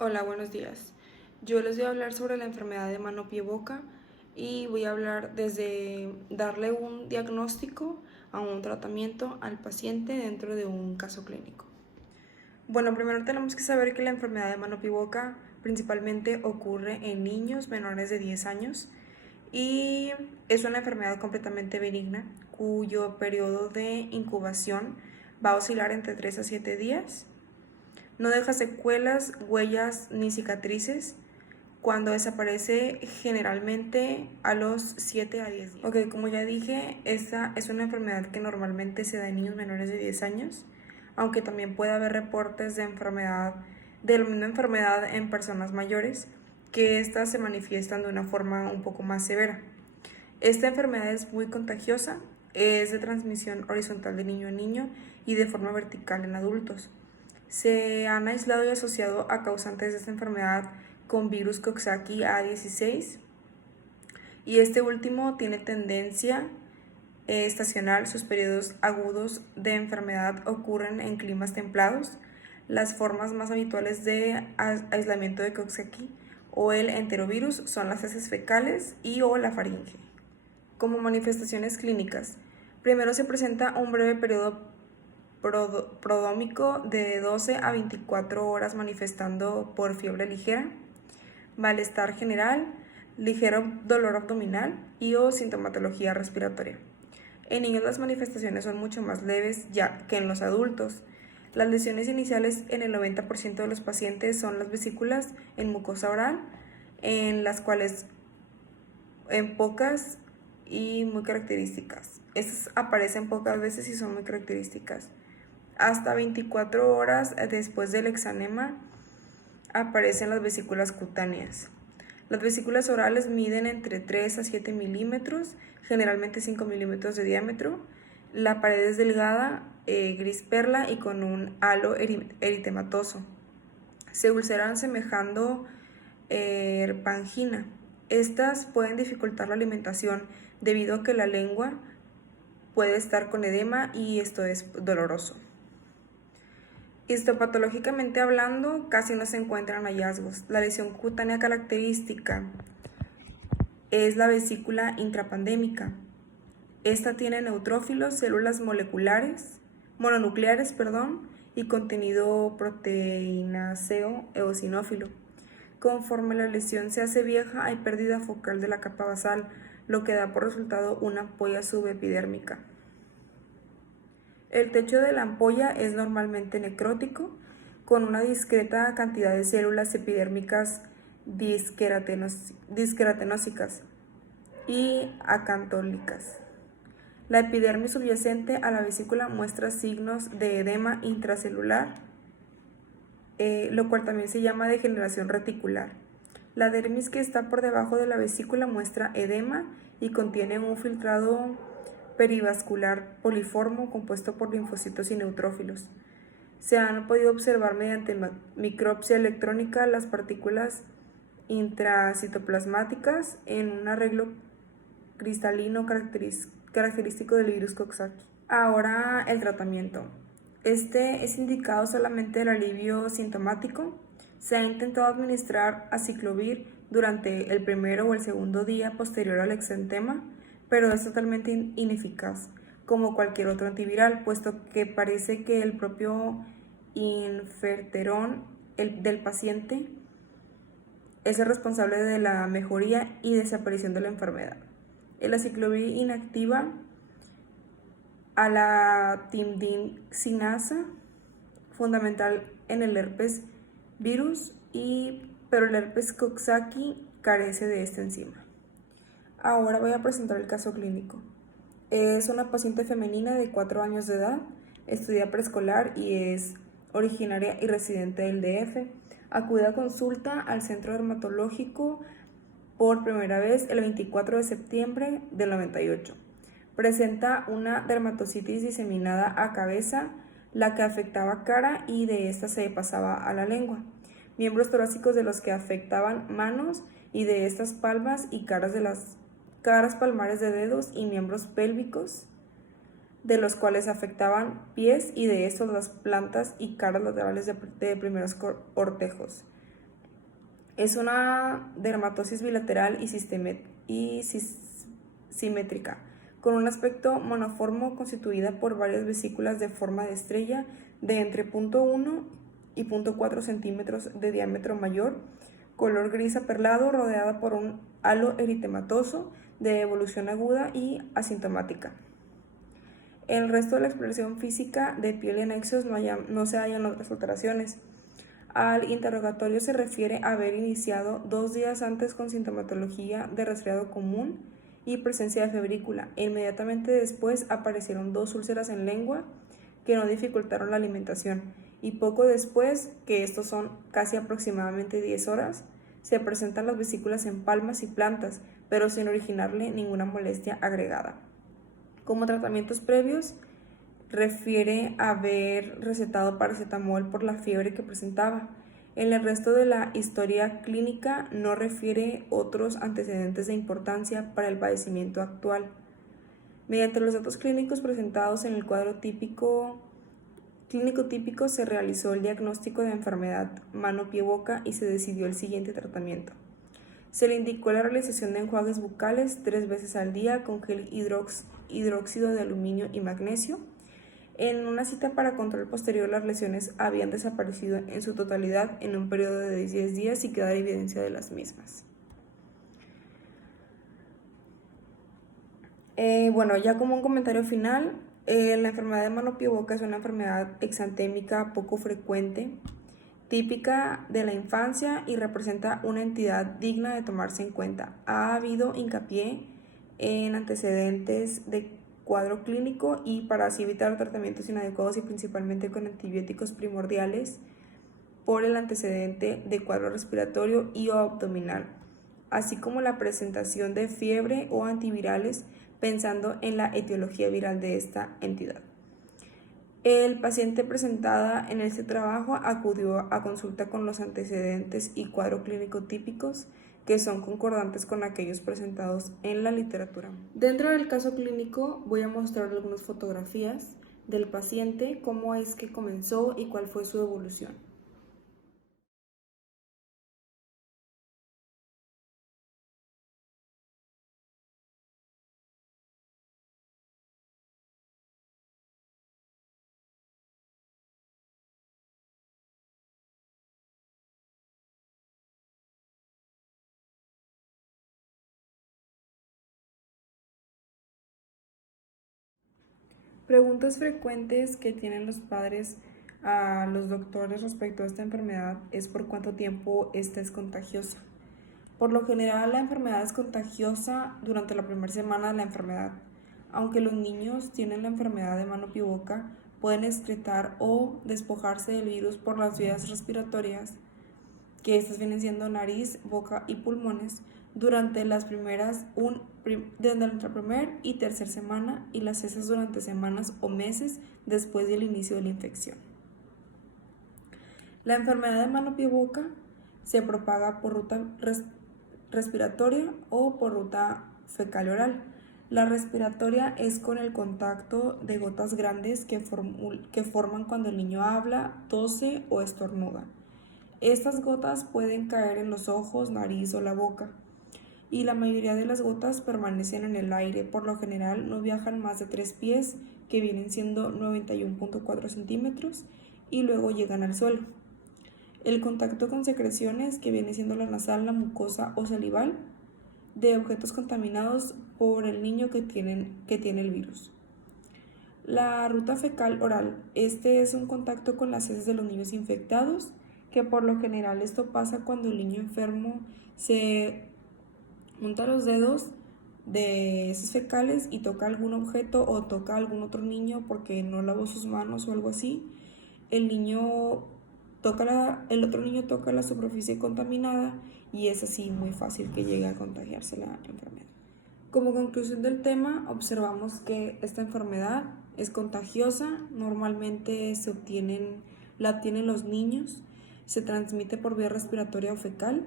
Hola, buenos días. Yo les voy a hablar sobre la enfermedad de mano-pie-boca y voy a hablar desde darle un diagnóstico a un tratamiento al paciente dentro de un caso clínico. Bueno, primero tenemos que saber que la enfermedad de mano-pie-boca principalmente ocurre en niños menores de 10 años y es una enfermedad completamente benigna cuyo periodo de incubación va a oscilar entre 3 a 7 días. No deja secuelas, huellas ni cicatrices cuando desaparece generalmente a los 7 a 10 días. Ok, como ya dije, esta es una enfermedad que normalmente se da en niños menores de 10 años, aunque también puede haber reportes de la misma enfermedad en personas mayores, que estas se manifiestan de una forma un poco más severa. Esta enfermedad es muy contagiosa, es de transmisión horizontal de niño a niño y de forma vertical en adultos. Se han aislado y asociado a causantes de esta enfermedad con virus Coxsackie A16 y este último tiene tendencia estacional. Sus periodos agudos de enfermedad ocurren en climas templados. Las formas más habituales de aislamiento de Coxsackie o el enterovirus son las heces fecales y o la faringe. Como manifestaciones clínicas, primero se presenta un breve periodo prodrómico de 12 a 24 horas manifestando por fiebre ligera, malestar general, ligero dolor abdominal y o sintomatología respiratoria. En niños las manifestaciones son mucho más leves ya que en los adultos. Las lesiones iniciales en el 90% de los pacientes son las vesículas en mucosa oral, en las cuales en pocas y muy características. Estas aparecen pocas veces y son muy características. Hasta 24 horas después del exanema aparecen las vesículas cutáneas. Las vesículas orales miden entre 3 a 7 milímetros, generalmente 5 milímetros de diámetro. La pared es delgada, gris perla y con un halo eritematoso. Se ulceran semejando pangina. Estas pueden dificultar la alimentación debido a que la lengua puede estar con edema y esto es doloroso. Histopatológicamente hablando, casi no se encuentran hallazgos. La lesión cutánea característica es la vesícula intrapandémica. Esta tiene neutrófilos, células mononucleares, y contenido proteináceo eosinófilo. Conforme la lesión se hace vieja, hay pérdida focal de la capa basal, lo que da por resultado una ampolla subepidérmica. El techo de la ampolla es normalmente necrótico, con una discreta cantidad de células epidérmicas disqueratenósicas y acantólicas. La epidermis subyacente a la vesícula muestra signos de edema intracelular, lo cual también se llama degeneración reticular. La dermis que está por debajo de la vesícula muestra edema y contiene un filtrado perivascular poliforme compuesto por linfocitos y neutrófilos. Se han podido observar mediante micropsia electrónica las partículas intracitoplasmáticas en un arreglo cristalino característico del virus Coxsackie. Ahora el tratamiento. Este es indicado solamente el alivio sintomático. Se ha intentado administrar aciclovir durante el primero o el segundo día posterior al exantema, pero es totalmente ineficaz, como cualquier otro antiviral, puesto que parece que el propio interferón del paciente es el responsable de la mejoría y desaparición de la enfermedad. El aciclovir inactiva a la timdincinasa, fundamental en el herpes virus, pero el herpes Coxsackie carece de esta enzima. Ahora voy a presentar el caso clínico. Es una paciente femenina de 4 años de edad, estudia preescolar y es originaria y residente del DF. Acude a consulta al centro dermatológico por primera vez el 24 de septiembre del 98. Presenta una dermatocitis diseminada a cabeza, la que afectaba cara y de esta se pasaba a la lengua. Miembros torácicos de los que afectaban manos y de estas palmas y caras de las caras palmares de dedos y miembros pélvicos de los cuales afectaban pies y de estos las plantas y caras laterales de primeros cortejos. Es una dermatosis bilateral y simétrica, con un aspecto monoformo constituida por varias vesículas de forma de estrella de entre 0,1 y 0,4 centímetros de diámetro mayor, color gris aperlado, rodeada por un halo eritematoso de evolución aguda y asintomática. En el resto de la expresión física de piel y anexos no se hallan otras alteraciones. Al interrogatorio se refiere a haber iniciado 2 días antes con sintomatología de resfriado común y presencia de febrícula. Inmediatamente después aparecieron 2 úlceras en lengua que no dificultaron la alimentación, y poco después, que estos son casi aproximadamente 10 horas, se presentan las vesículas en palmas y plantas, pero sin originarle ninguna molestia agregada. Como tratamientos previos, refiere haber recetado paracetamol por la fiebre que presentaba. En el resto de la historia clínica no refiere otros antecedentes de importancia para el padecimiento actual. Mediante los datos clínicos presentados en el cuadro clínico típico se realizó el diagnóstico de enfermedad mano-pie-boca y se decidió el siguiente tratamiento. Se le indicó la realización de enjuagues bucales 3 veces al día con gel hidróxido de aluminio y magnesio. En una cita para control posterior, las lesiones habían desaparecido en su totalidad en un periodo de 10 días y queda evidencia de las mismas. Ya como un comentario final, la enfermedad de mano-pie-boca es una enfermedad exantémica poco frecuente, típica de la infancia y representa una entidad digna de tomarse en cuenta. Ha habido hincapié en antecedentes de cuadro clínico y para así evitar tratamientos inadecuados y principalmente con antibióticos primordiales por el antecedente de cuadro respiratorio y o abdominal, así como la presentación de fiebre o antivirales pensando en la etiología viral de esta entidad. El paciente presentada en este trabajo acudió a consulta con los antecedentes y cuadro clínico típicos que son concordantes con aquellos presentados en la literatura. Dentro del caso clínico voy a mostrar algunas fotografías del paciente, cómo es que comenzó y cuál fue su evolución. Preguntas frecuentes que tienen los padres a los doctores respecto a esta enfermedad es por cuánto tiempo esta es contagiosa. Por lo general, la enfermedad es contagiosa durante la primera semana de la enfermedad. Aunque los niños tienen la enfermedad de mano-pie-boca, pueden excretar o despojarse del virus por las vías respiratorias, que estas vienen siendo nariz, boca y pulmones, durante la primera y tercera semana y las heces durante semanas o meses después del inicio de la infección. La enfermedad de mano-pie-boca se propaga por ruta respiratoria o por ruta fecal-oral. La respiratoria es con el contacto de gotas grandes que forman cuando el niño habla, tose o estornuda. Estas gotas pueden caer en los ojos, nariz o la boca, y la mayoría de las gotas permanecen en el aire. Por lo general no viajan más de 3 pies, que vienen siendo 91.4 centímetros, y luego llegan al suelo. El contacto con secreciones, que viene siendo la nasal, la mucosa o salival, de objetos contaminados por el niño que tiene el virus. La ruta fecal oral, este es un contacto con las heces de los niños infectados, que por lo general esto pasa cuando el niño enfermo se unta los dedos de heces fecales y toca algún objeto o toca a algún otro niño porque no lavó sus manos o algo así. El otro niño toca la superficie contaminada y es así muy fácil que llegue a contagiarse la enfermedad. Como conclusión del tema, observamos que esta enfermedad es contagiosa, normalmente la tienen los niños, se transmite por vía respiratoria o fecal.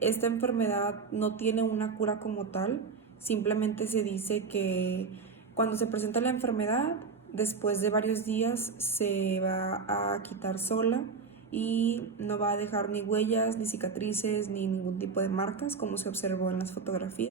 Esta enfermedad no tiene una cura como tal, simplemente se dice que cuando se presenta la enfermedad, después de varios días se va a quitar sola y no va a dejar ni huellas, ni cicatrices, ni ningún tipo de marcas como se observó en las fotografías.